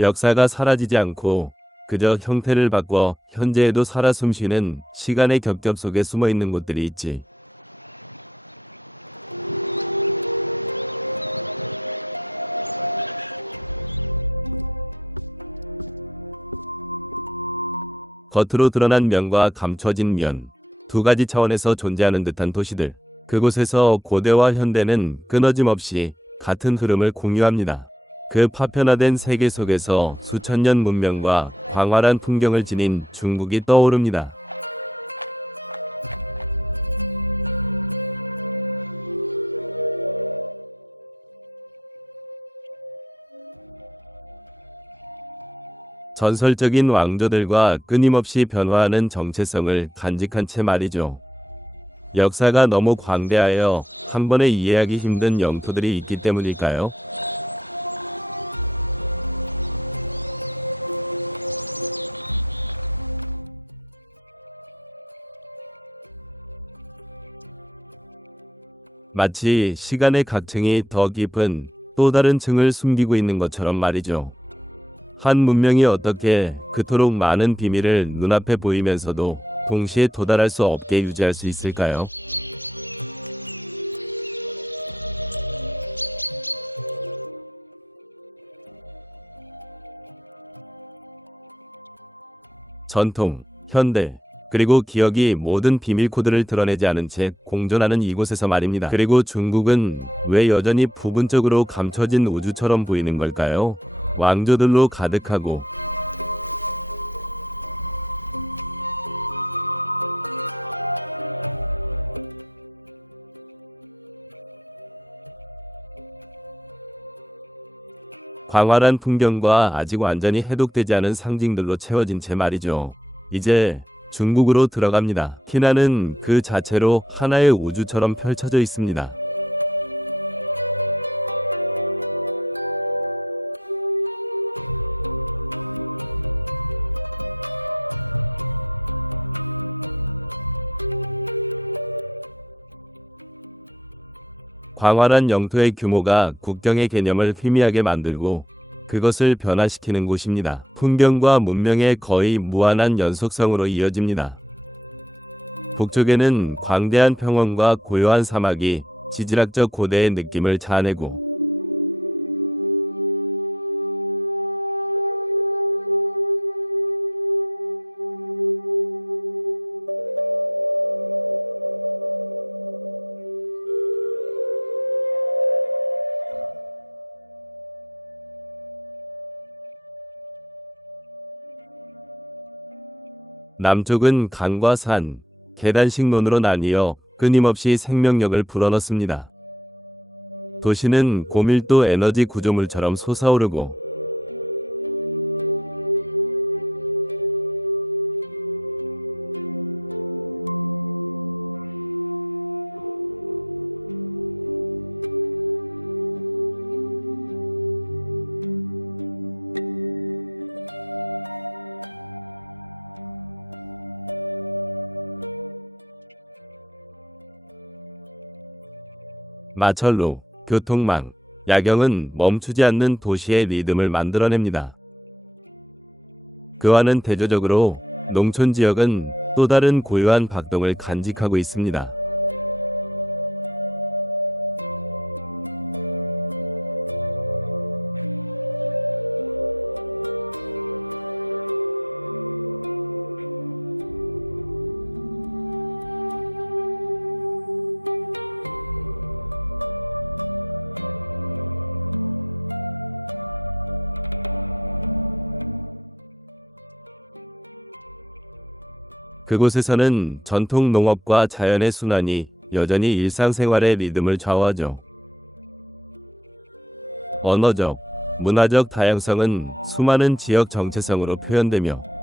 역사가 사라지지 않고 그저 형태를 바꿔 현재에도 살아 숨쉬는 시간의 겹겹 속에 숨어 있는 곳들이 있지. 겉으로 드러난 면과 감춰진 면, 두 가지 차원에서 존재하는 듯한 도시들. 그곳에서 고대와 현대는 끊어짐 없이 같은 흐름을 공유합니다. 그 파편화된 세계 속에서 수천 년 문명과 광활한 풍경을 지닌 중국이 떠오릅니다. 전설적인 왕조들과 끊임없이 변화하는 정체성을 간직한 채 말이죠. 역사가 너무 광대하여 한 번에 이해하기 힘든 영토들이 있기 때문일까요? 마치 시간의 각층이 더 깊은 또 다른 층을 숨기고 있는 것처럼 말이죠. 한 문명이 어떻게 그토록 많은 비밀을 눈앞에 보이면서도 동시에 도달할 수 없게 유지할 수 있을까요? 전통, 현대, 그리고 기억이 모든 비밀 코드를 드러내지 않은 채 공존하는 이곳에서 말입니다. 그리고 중국은 왜 여전히 부분적으로 감춰진 우주처럼 보이는 걸까요? 왕조들로 가득하고 광활한 풍경과 아직 완전히 해독되지 않은 상징들로 채워진 채 말이죠. 이제 중국으로 들어갑니다. 키나는 그 자체로 하나의 우주처럼 펼쳐져 있습니다. 광활한 영토의 규모가 국경의 개념을 희미하게 만들고 그것을 변화시키는 곳입니다. 풍경과 문명의 거의 무한한 연속성으로 이어집니다. 북쪽에는 광대한 평원과 고요한 사막이 지질학적 고대의 느낌을 자아내고 남쪽은 강과 산, 계단식론으로 나뉘어 끊임없이 생명력을 불어넣습니다. 도시는 고밀도 에너지 구조물처럼 솟아오르고 마철로, 교통망, 야경은 멈추지 않는 도시의 리듬을 만들어냅니다. 그와는 대조적으로 농촌 지역은 또 다른 고요한 박동을 간직하고 있습니다. 그곳에서는 전통 농업과 자연의 순환이 여전히 일상생활의 리듬을 좌우하죠. 언어적, 문화적 다양성은 수많은 지역 정체성으로 표현되며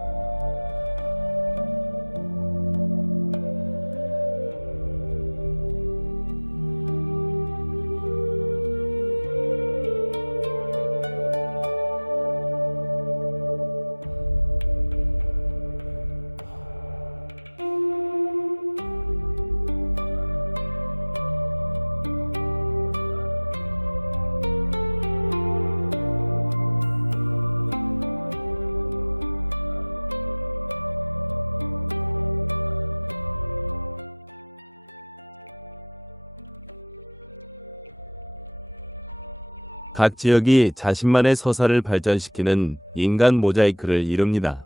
각 지역이 자신만의 서사를 발전시키는 인간 모자이크를 이룹니다.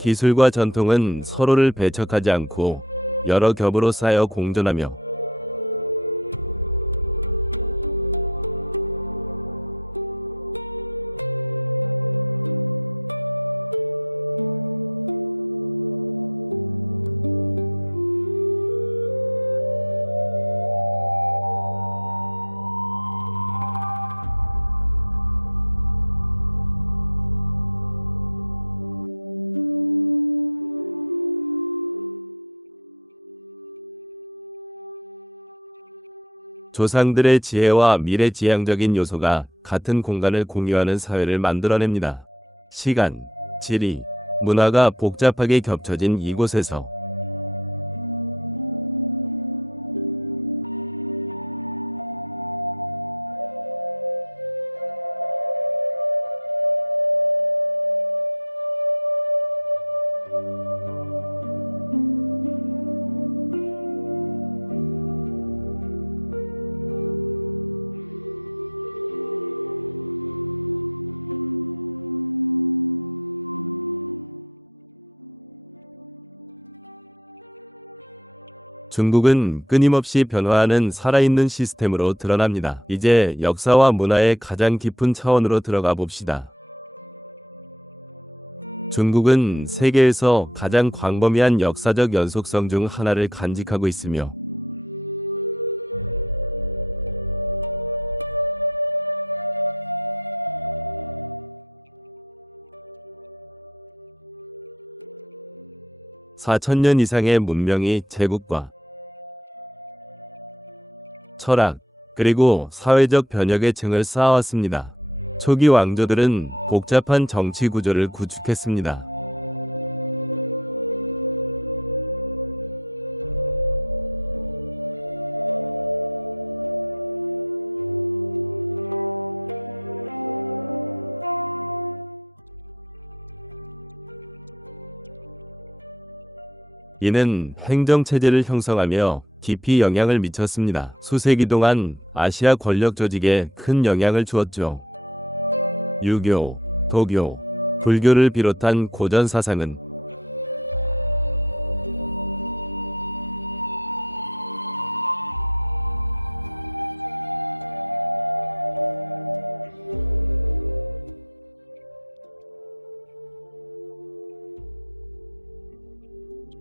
기술과 전통은 서로를 배척하지 않고 여러 겹으로 쌓여 공존하며 조상들의 지혜와 미래지향적인 요소가 같은 공간을 공유하는 사회를 만들어냅니다. 시간, 지리, 문화가 복잡하게 겹쳐진 이곳에서 '중국은 끊임없이 변화하는 살아있는 시스템으로 드러납니다. 이제 역사와 문화의 가장 깊은 차원으로 들어가 봅시다. 중국은 세계에서 가장 광범위한 역사적 연속성 중 하나를 간직하고 있으며 (4,000년) 이상의 문명이 제국과 철학, 그리고 사회적 변혁의 층을 쌓아왔습니다. 초기 왕조들은 복잡한 정치 구조를 구축했습니다. 이는 행정체제를 형성하며 깊이 영향을 미쳤습니다. 수세기 동안 아시아 권력 조직에 큰 영향을 주었죠. 유교, 도교, 불교를 비롯한 고전 사상은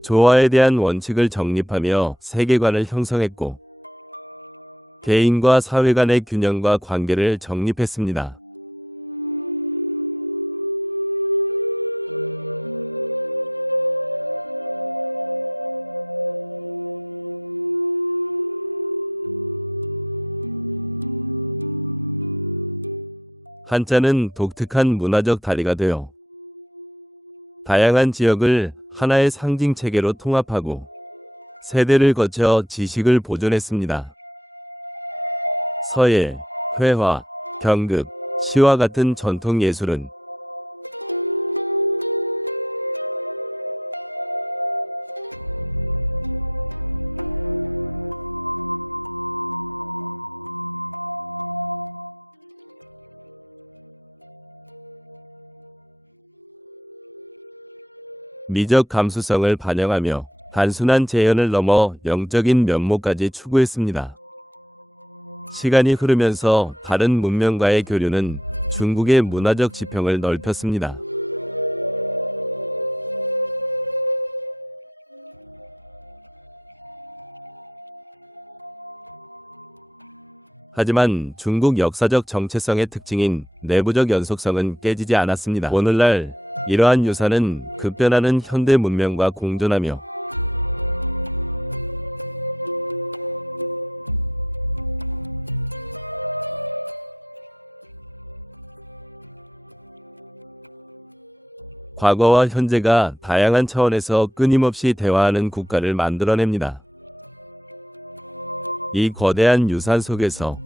조화에 대한 원칙을 정립하며 세계관을 형성했고 개인과 사회 간의 균형과 관계를 정립했습니다. 한자는 독특한 문화적 다리가 되어 다양한 지역을 하나의 상징 체계로 통합하고 세대를 거쳐 지식을 보존했습니다. 서예, 회화, 경극, 시와 같은 전통 예술은 미적 감수성을 반영하며 단순한 재현을 넘어 영적인 면모까지 추구했습니다. 시간이 흐르면서 다른 문명과의 교류는 중국의 문화적 지평을 넓혔습니다. 하지만 중국 역사적 정체성의 특징인 내부적 연속성은 깨지지 않았습니다. 오늘날 이러한 유산은 급변하는 현대 문명과 공존하며 과거와 현재가 다양한 차원에서 끊임없이 대화하는 국가를 만들어냅니다. 이 거대한 유산 속에서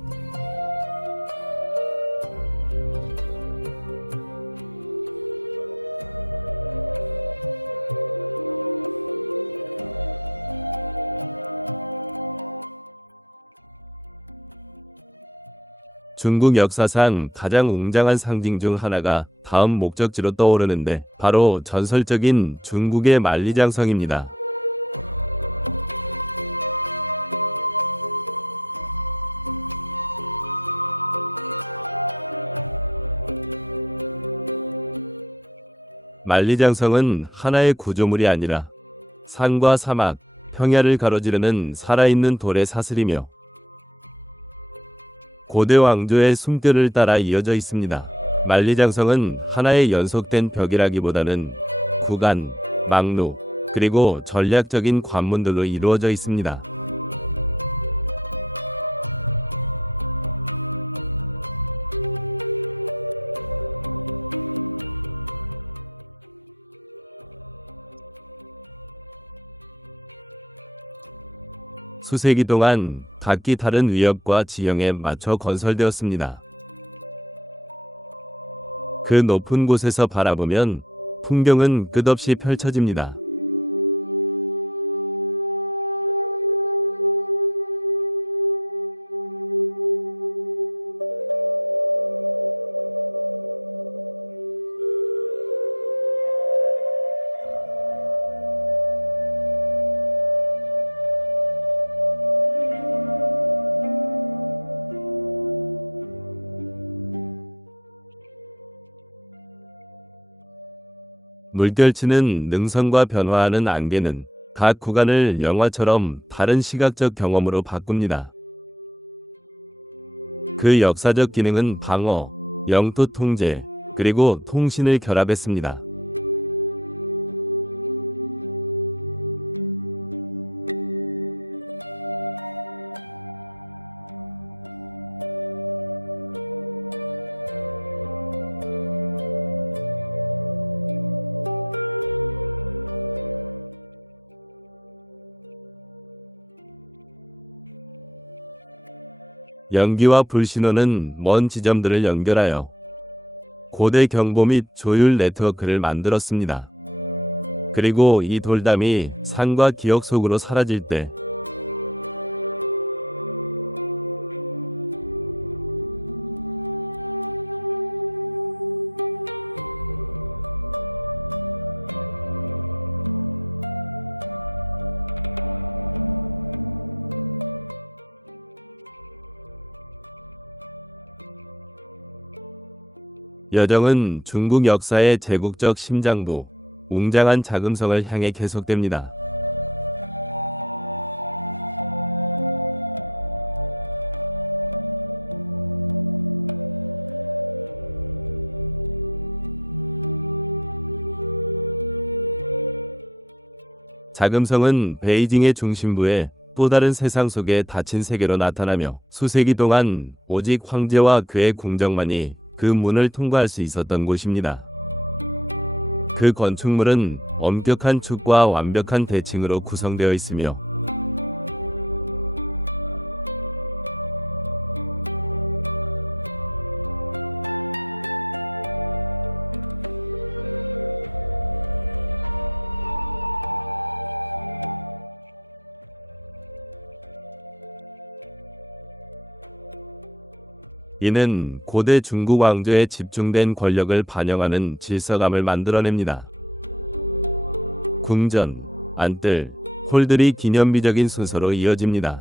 중국 역사상 가장 웅장한 상징 중 하나가 다음 목적지로 떠오르는데 바로 전설적인 중국의 만리장성입니다. 만리장성은 하나의 구조물이 아니라 산과 사막, 평야를 가로지르는 살아있는 돌의 사슬이며 고대 왕조의 숨결을 따라 이어져 있습니다. 만리장성은 하나의 연속된 벽이라기보다는 구간, 막루, 그리고 전략적인 관문들로 이루어져 있습니다. 수세기 동안 각기 다른 위협과 지형에 맞춰 건설되었습니다. 그 높은 곳에서 바라보면 풍경은 끝없이 펼쳐집니다. 물결치는 능선과 변화하는 안개는 각 구간을 영화처럼 다른 시각적 경험으로 바꿉니다. 그 역사적 기능은 방어, 영토 통제, 그리고 통신을 결합했습니다. 연기와 불신호는 먼 지점들을 연결하여 고대 경보 및 조율 네트워크를 만들었습니다. 그리고 이 돌담이 산과 기억 속으로 사라질 때 여정은 중국 역사의 제국적 심장부, 웅장한 자금성을 향해 계속됩니다. 자금성은 베이징의 중심부에 또 다른 세상 속에 닫힌 세계로 나타나며 수세기 동안 오직 황제와 그의 궁정만이 그 문을 통과할 수 있었던 곳입니다. 그 건축물은 엄격한 축과 완벽한 대칭으로 구성되어 있으며 이는 고대 중국 왕조의 집중된 권력을 반영하는 질서감을 만들어냅니다. 궁전, 안뜰, 홀들이 기념비적인 순서로 이어집니다.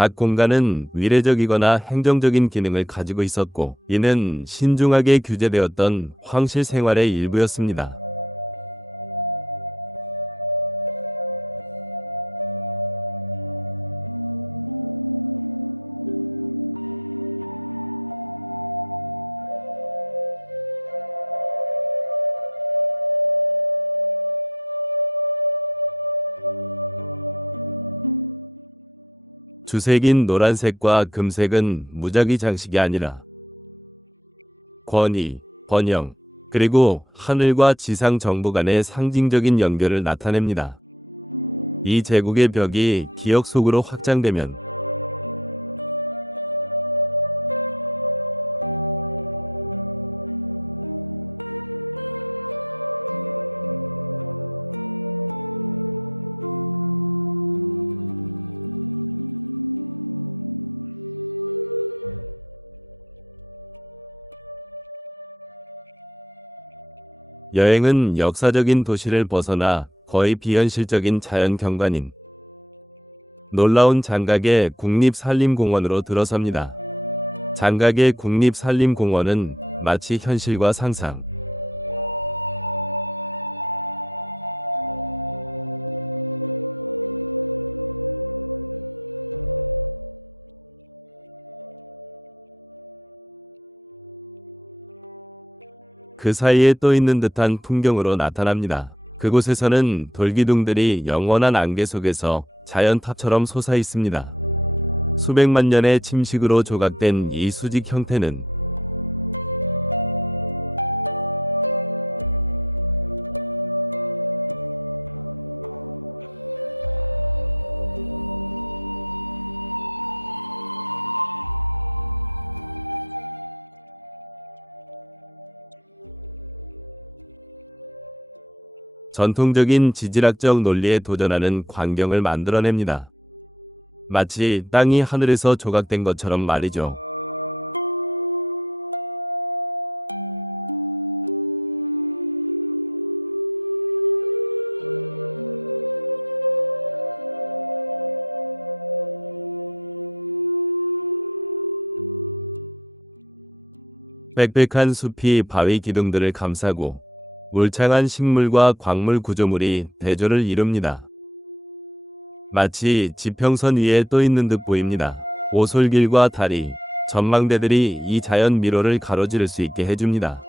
각 공간은 위례적이거나 행정적인 기능을 가지고 있었고 이는 신중하게 규제되었던 황실 생활의 일부였습니다. 주색인 노란색과 금색은 무작위 장식이 아니라 권위, 번영, 그리고 하늘과 지상 정부 간의 상징적인 연결을 나타냅니다. 이 제국의 벽이 기억 속으로 확장되면 여행은 역사적인 도시를 벗어나 거의 비현실적인 자연 경관인 놀라운 장각의 국립산림공원으로 들어섭니다. 장각의 국립산림공원은 마치 현실과 상상, 그 사이에 또 있는 듯한 풍경으로 나타납니다. 그곳에서는 돌기둥들이 영원한 안개 속에서 자연탑처럼 솟아 있습니다. 수백만 년의 침식으로 조각된 이 수직 형태는 전통적인 지질학적 논리에 도전하는 광경을 만들어냅니다. 마치 땅이 하늘에서 조각된 것처럼 말이죠. 빽빽한 숲이 바위 기둥들을 감싸고 울창한 식물과 광물 구조물이 대조를 이룹니다. 마치 지평선 위에 떠 있는 듯 보입니다. 오솔길과 다리, 전망대들이 이 자연 미로를 가로지를 수 있게 해줍니다.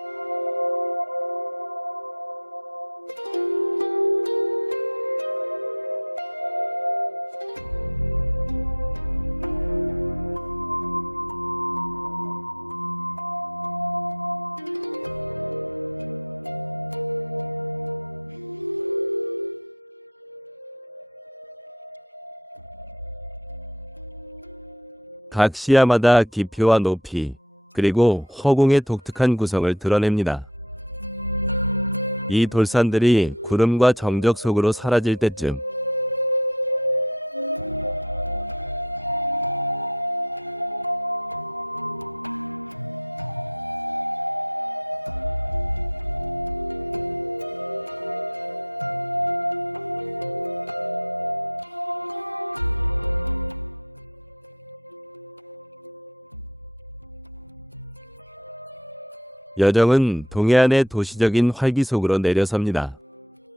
각 시야마다 깊이와 높이, 그리고 허공의 독특한 구성을 드러냅니다. 이 돌산들이 구름과 정적 속으로 사라질 때쯤 여정은 동해안의 도시적인 활기 속으로 내려섭니다.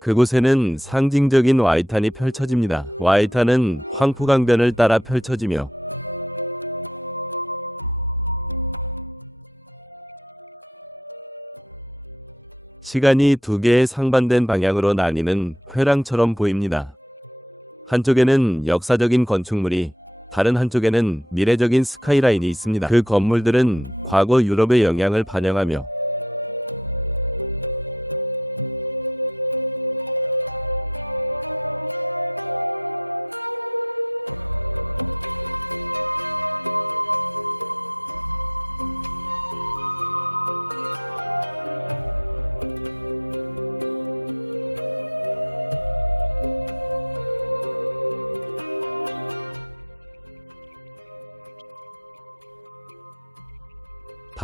그곳에는 상징적인 와이탄이 펼쳐집니다. 와이탄은 황푸강변을 따라 펼쳐지며 시간이 두 개의 상반된 방향으로 나뉘는 회랑처럼 보입니다. 한쪽에는 역사적인 건축물이, 다른 한쪽에는 미래적인 스카이라인이 있습니다. 그 건물들은 과거 유럽의 영향을 반영하며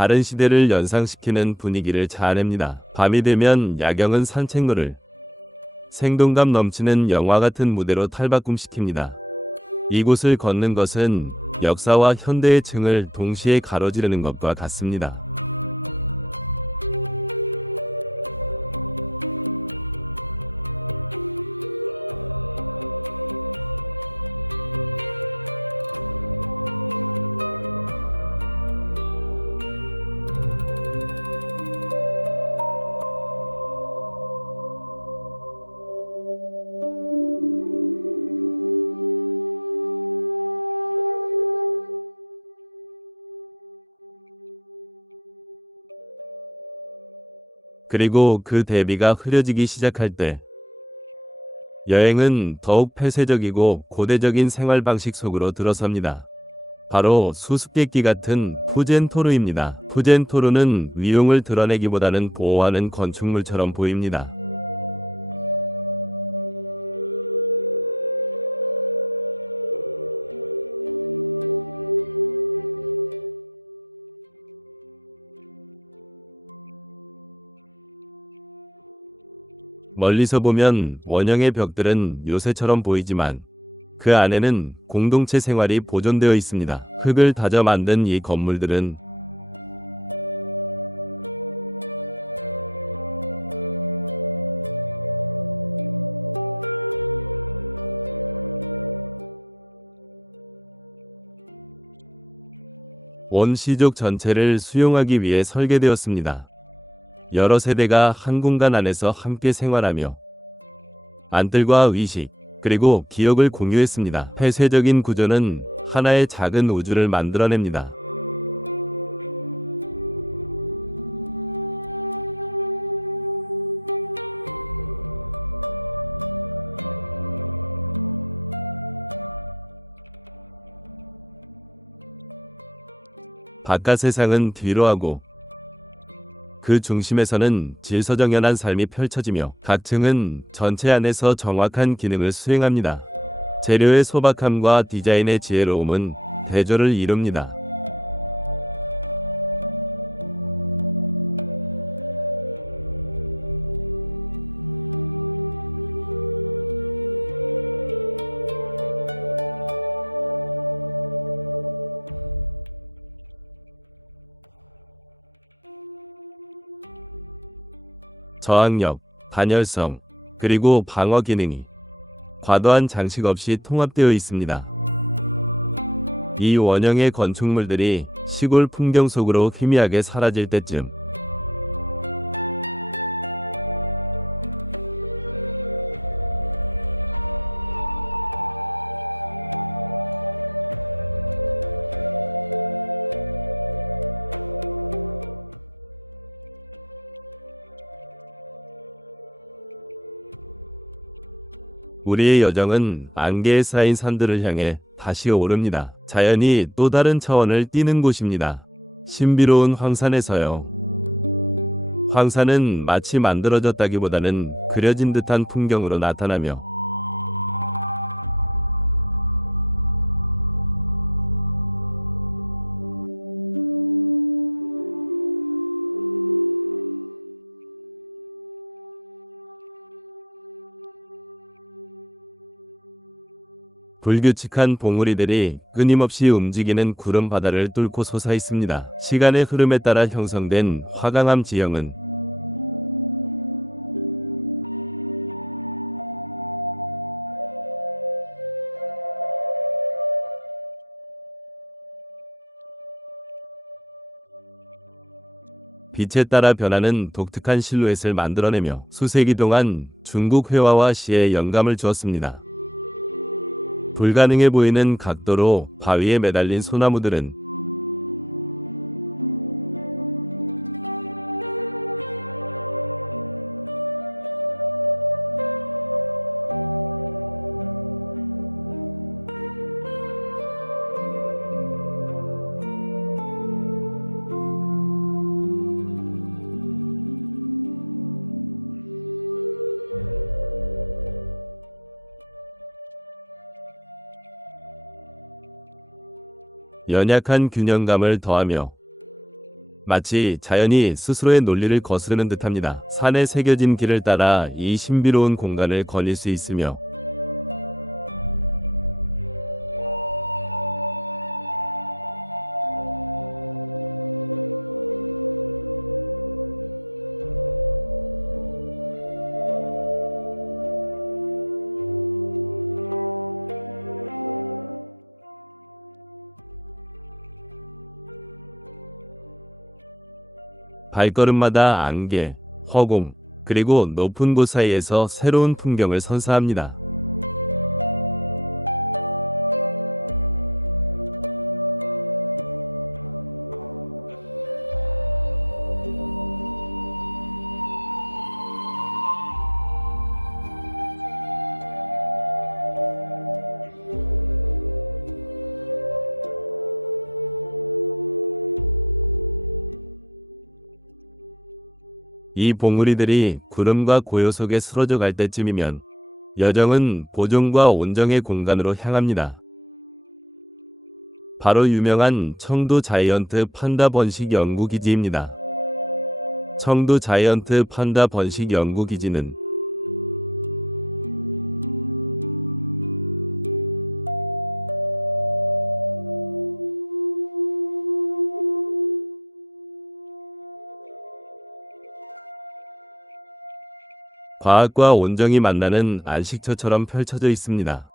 다른 시대를 연상시키는 분위기를 자아냅니다. 밤이 되면 야경은 산책로를 생동감 넘치는 영화 같은 무대로 탈바꿈시킵니다. 이곳을 걷는 것은 역사와 현대의 층을 동시에 가로지르는 것과 같습니다. 그리고 그 대비가 흐려지기 시작할 때 여행은 더욱 폐쇄적이고 고대적인 생활 방식 속으로 들어섭니다. 바로 수수께끼 같은 푸젠토르입니다. 푸젠토르는 위용을 드러내기보다는 보호하는 건축물처럼 보입니다. 멀리서 보면 원형의 벽들은 요새처럼 보이지만 그 안에는 공동체 생활이 보존되어 있습니다. 흙을 다져 만든 이 건물들은 원시족 전체를 수용하기 위해 설계되었습니다. 여러 세대가 한 공간 안에서 함께 생활하며 안뜰과 의식, 그리고 기억을 공유했습니다. 폐쇄적인 구조는 하나의 작은 우주를 만들어냅니다. 바깥 세상은 뒤로하고 그 중심에서는 질서정연한 삶이 펼쳐지며 각 층은 전체 안에서 정확한 기능을 수행합니다. 재료의 소박함과 디자인의 지혜로움은 대조를 이룹니다. 저항력, 단열성, 그리고 방어 기능이 과도한 장식 없이 통합되어 있습니다. 이 원형의 건축물들이 시골 풍경 속으로 희미하게 사라질 때쯤 우리의 여정은 안개에 쌓인 산들을 향해 다시 오릅니다. 자연이 또 다른 차원을 띄는 곳입니다. 신비로운 황산에서요. 황산은 마치 만들어졌다기보다는 그려진 듯한 풍경으로 나타나며 불규칙한 봉우리들이 끊임없이 움직이는 구름 바다를 뚫고 솟아있습니다. 시간의 흐름에 따라 형성된 화강암 지형은 빛에 따라 변하는 독특한 실루엣을 만들어내며 수세기 동안 중국 회화와 시에 영감을 주었습니다. 불가능해 보이는 각도로 바위에 매달린 소나무들은 연약한 균형감을 더하며 마치 자연이 스스로의 논리를 거스르는 듯합니다. 산에 새겨진 길을 따라 이 신비로운 공간을 거닐 수 있으며 발걸음마다 안개, 허공, 그리고 높은 곳 사이에서 새로운 풍경을 선사합니다. 이 봉우리들이 구름과 고요 속에 쓰러져 갈 때쯤이면 여정은 보존과 온정의 공간으로 향합니다. 바로 유명한 청도 자이언트 판다 번식 연구기지입니다. 청도 자이언트 판다 번식 연구기지는 과학과 온정이 만나는 안식처처럼 펼쳐져 있습니다.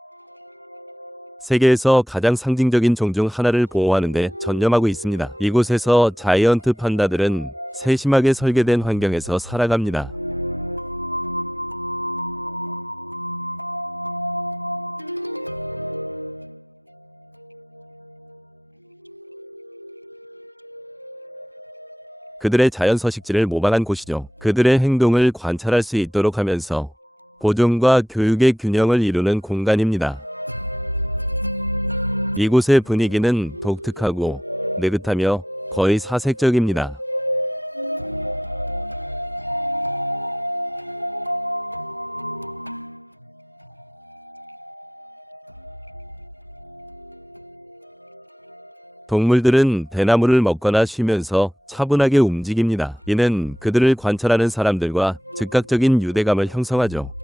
세계에서 가장 상징적인 종 중 하나를 보호하는 데 전념하고 있습니다. 이곳에서 자이언트 판다들은 세심하게 설계된 환경에서 살아갑니다. 그들의 자연 서식지를 모방한 곳이죠. 그들의 행동을 관찰할 수 있도록 하면서 보존과 교육의 균형을 이루는 공간입니다. 이곳의 분위기는 독특하고 느긋하며 거의 사색적입니다. 동물들은 대나무를 먹거나 쉬면서 차분하게 움직입니다. 이는 그들을 관찰하는 사람들과 즉각적인 유대감을 형성하죠.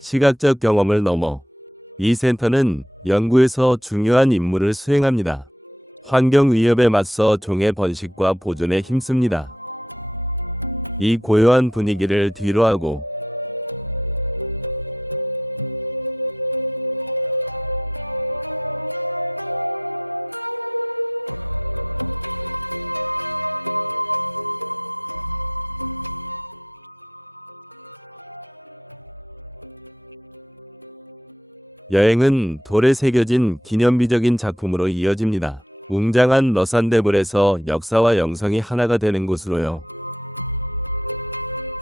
시각적 경험을 넘어 이 센터는 연구에서 중요한 임무를 수행합니다. 환경 위협에 맞서 종의 번식과 보존에 힘씁니다. 이 고요한 분위기를 뒤로하고 여행은 돌에 새겨진 기념비적인 작품으로 이어집니다. 웅장한 러산데불에서 역사와 영성이 하나가 되는 곳으로요.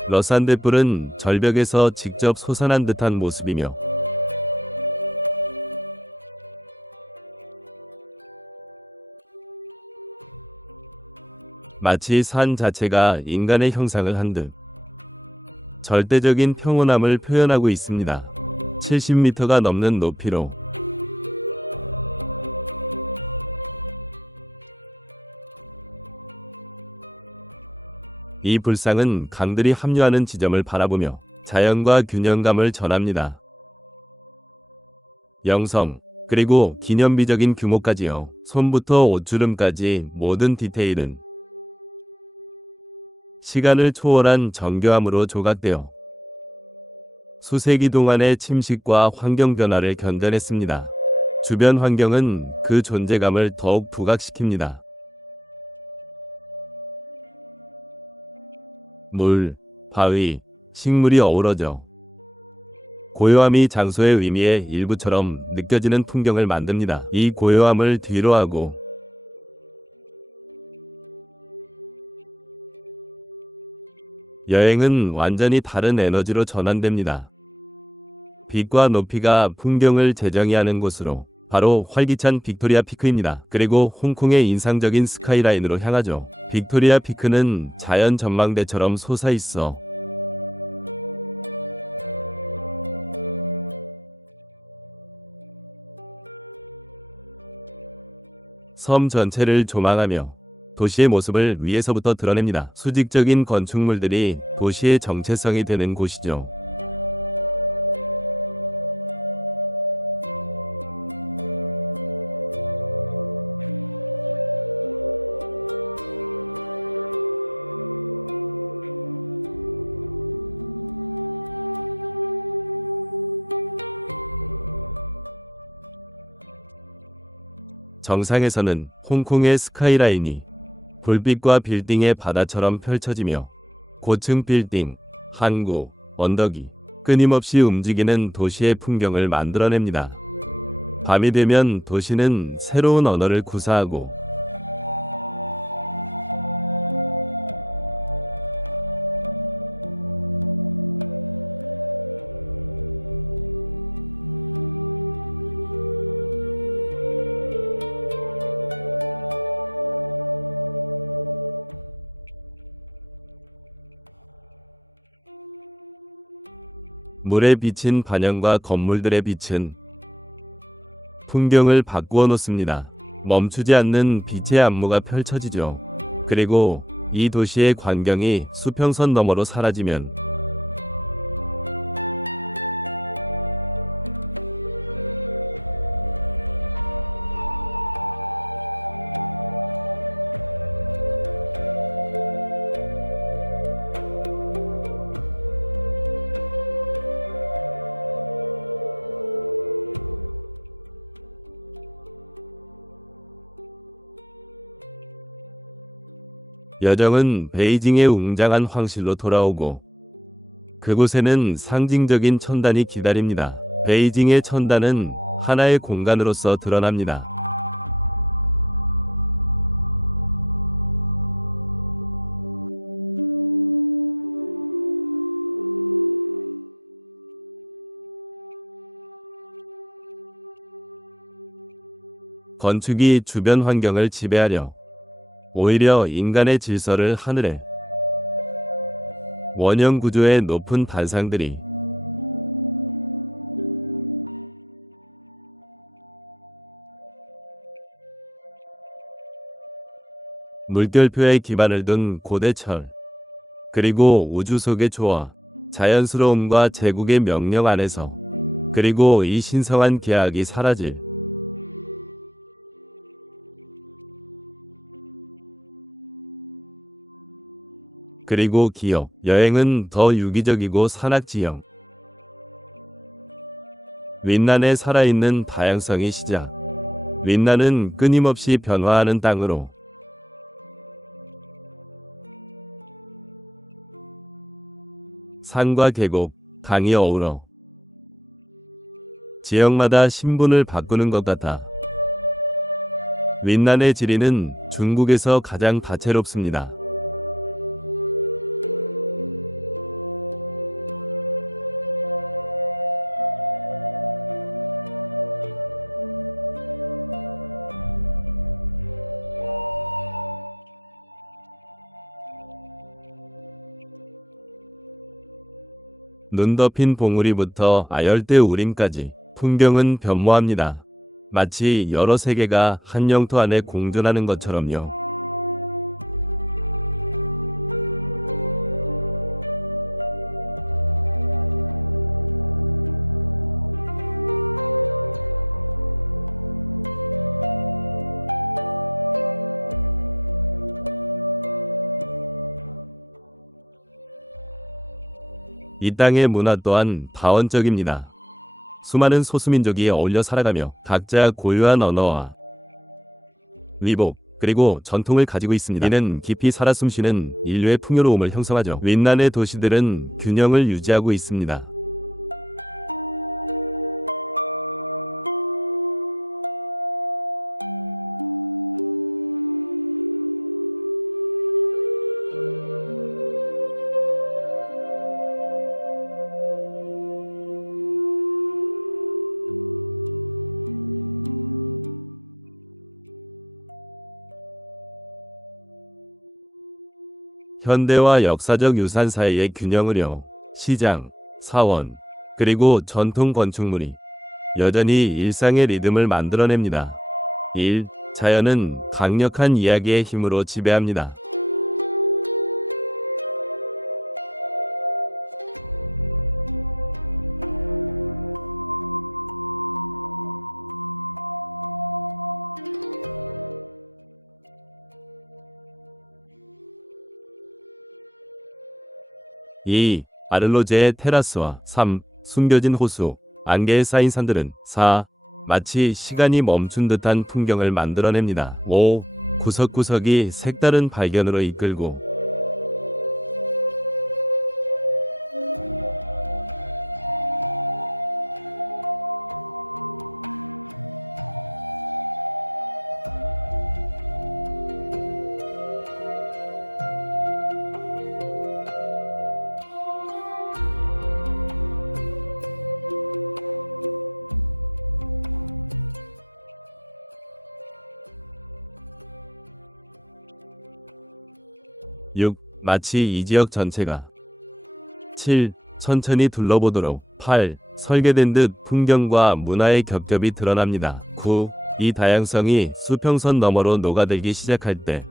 러산데불은 절벽에서 직접 솟아난 듯한 모습이며 마치 산 자체가 인간의 형상을 한 듯 절대적인 평온함을 표현하고 있습니다. 70m가 넘는 높이로 이 불상은 강들이 합류하는 지점을 바라보며 자연과 균형감을 전합니다. 영성, 그리고 기념비적인 규모까지요. 손부터 옷주름까지 모든 디테일은 시간을 초월한 정교함으로 조각되어 수세기 동안의 침식과 환경 변화를 견뎌냈습니다. 주변 환경은 그 존재감을 더욱 부각시킵니다. 물, 바위, 식물이 어우러져 고요함이 장소의 의미의 일부처럼 느껴지는 풍경을 만듭니다. 이 고요함을 뒤로하고 여행은 완전히 다른 에너지로 전환됩니다. 빛과 높이가 풍경을 재정의하는 곳으로 바로 활기찬 빅토리아 피크입니다. 그리고 홍콩의 인상적인 스카이라인으로 향하죠. 빅토리아 피크는 자연 전망대처럼 솟아있어 섬 전체를 조망하며 도시의 모습을 위에서부터 드러냅니다. 수직적인 건축물들이 도시의 정체성이 되는 곳이죠. 정상에서는 홍콩의 스카이라인이 불빛과 빌딩의 바다처럼 펼쳐지며 고층 빌딩, 항구, 언덕이 끊임없이 움직이는 도시의 풍경을 만들어냅니다. 밤이 되면 도시는 새로운 언어를 구사하고 물에 비친 반영과 건물들의 빛은 풍경을 바꾸어 놓습니다. 멈추지 않는 빛의 안무가 펼쳐지죠. 그리고 이 도시의 광경이 수평선 너머로 사라지면 여정은 베이징의 웅장한 황실로 돌아오고 그곳에는 상징적인 천단이 기다립니다. 베이징의 천단은 하나의 공간으로서 드러납니다. 건축이 주변 환경을 지배하려 오히려 인간의 질서를 하늘에 원형 구조의 높은 단상들이 물결표에 기반을 둔 고대철 그리고 우주 속의 조화 자연스러움과 제국의 명령 안에서 그리고 이 신성한 계약이 사라질 그리고 기억, 여행은 더 유기적이고 산악지형. 윈난에 살아있는 다양성이 시작. 윈난은 끊임없이 변화하는 땅으로 산과 계곡, 강이 어우러 지역마다 신분을 바꾸는 것 같아. 윈난의 지리는 중국에서 가장 다채롭습니다. 눈 덮인 봉우리부터 아열대 우림까지 풍경은 변모합니다. 마치 여러 세계가 한 영토 안에 공존하는 것처럼요. 이 땅의 문화 또한 다원적입니다. 수많은 소수민족이 어울려 살아가며 각자 고유한 언어와 위복 그리고 전통을 가지고 있습니다. 이는 깊이 살아 숨쉬는 인류의 풍요로움을 형성하죠. 윈난의 도시들은 균형을 유지하고 있습니다. 현대와 역사적 유산 사이의 균형을요. 시장, 사원, 그리고 전통 건축물이 여전히 일상의 리듬을 만들어냅니다. 1. 자연은 강력한 이야기의 힘으로 지배합니다. (2) 아를로제의 테라스와 3. 숨겨진 호수, 안개에 쌓인 산들은 4. 마치 시간이 멈춘 듯한 풍경을 만들어냅니다. 5. 구석구석이 색다른 발견으로 이끌고 (6) 마치 이 지역 전체가 7. 천천히 둘러보도록. 8. 설계된 듯 풍경과 문화의 겹겹이 드러납니다. 9. 이 다양성이 수평선 너머로 녹아들기 시작할 때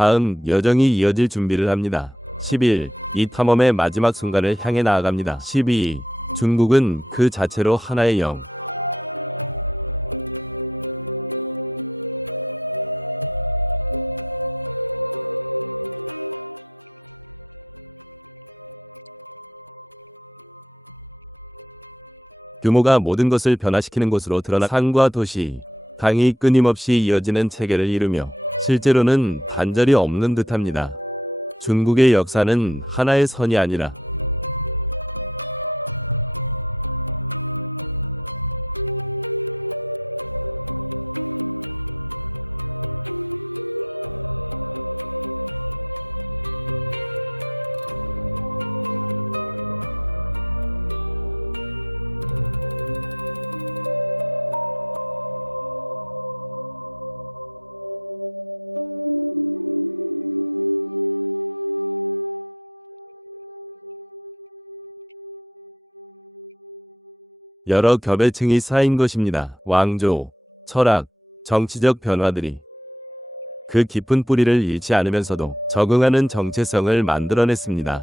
다음 여정이 이어질 준비를 합니다. 11. 이 탐험의 마지막 순간을 향해 나아갑니다. 12. 중국은 그 자체로 하나의 영. 규모가 모든 것을 변화시키는 곳으로 드러나 산과 도시, 강이 끊임없이 이어지는 체계를 이루며 실제로는 단절이 없는 듯합니다. 중국의 역사는 하나의 선이 아니라 여러 겹의 층이 쌓인 것입니다. 왕조, 철학, 정치적 변화들이 그 깊은 뿌리를 잃지 않으면서도 적응하는 정체성을 만들어냈습니다.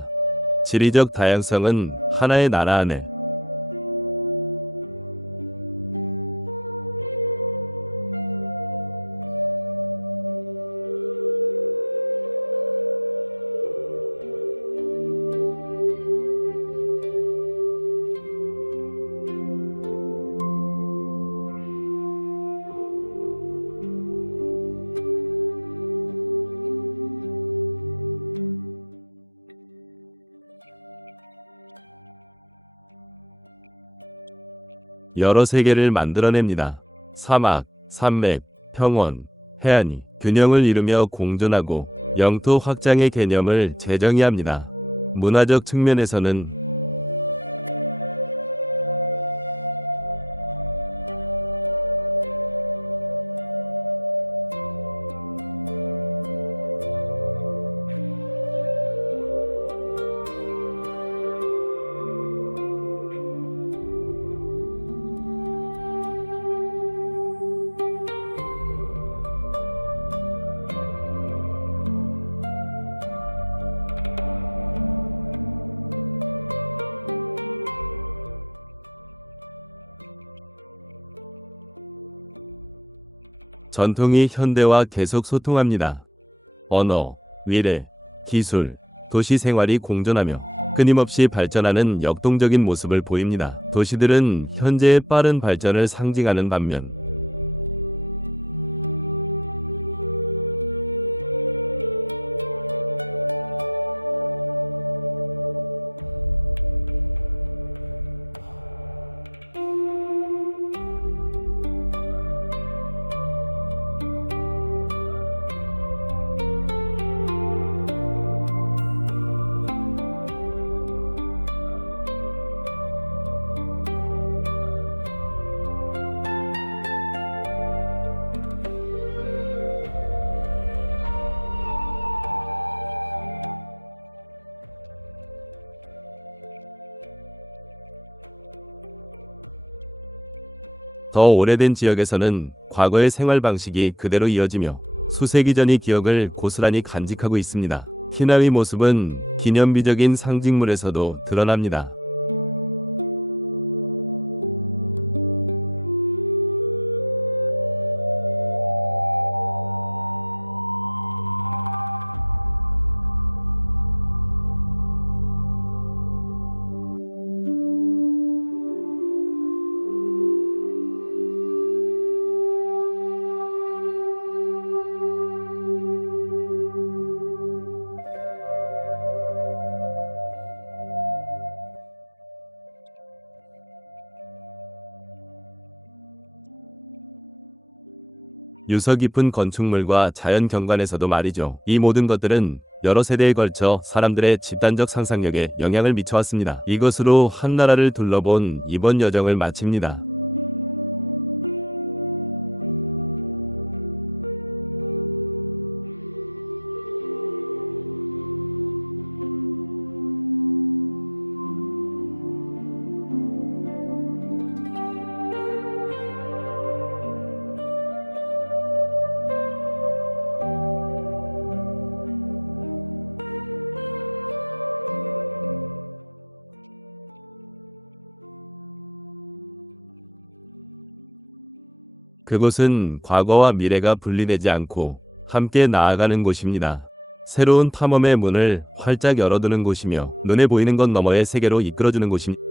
지리적 다양성은 하나의 나라 안에 여러 세계를 만들어냅니다. 사막, 산맥, 평원, 해안이 균형을 이루며 공존하고 영토 확장의 개념을 재정의합니다. 문화적 측면에서는 전통이 현대와 계속 소통합니다. 언어, 미래, 기술, 도시 생활이 공존하며 끊임없이 발전하는 역동적인 모습을 보입니다. 도시들은 현재의 빠른 발전을 상징하는 반면 더 오래된 지역에서는 과거의 생활 방식이 그대로 이어지며 수세기 전의 기억을 고스란히 간직하고 있습니다. 희나의 모습은 기념비적인 상징물에서도 드러납니다. 유서 깊은 건축물과 자연 경관에서도 말이죠. 이 모든 것들은 여러 세대에 걸쳐 사람들의 집단적 상상력에 영향을 미쳐왔습니다. 이것으로 한 나라를 둘러본 이번 여정을 마칩니다. 그곳은 과거와 미래가 분리되지 않고 함께 나아가는 곳입니다. 새로운 탐험의 문을 활짝 열어두는 곳이며 눈에 보이는 것 너머의 세계로 이끌어주는 곳입니다.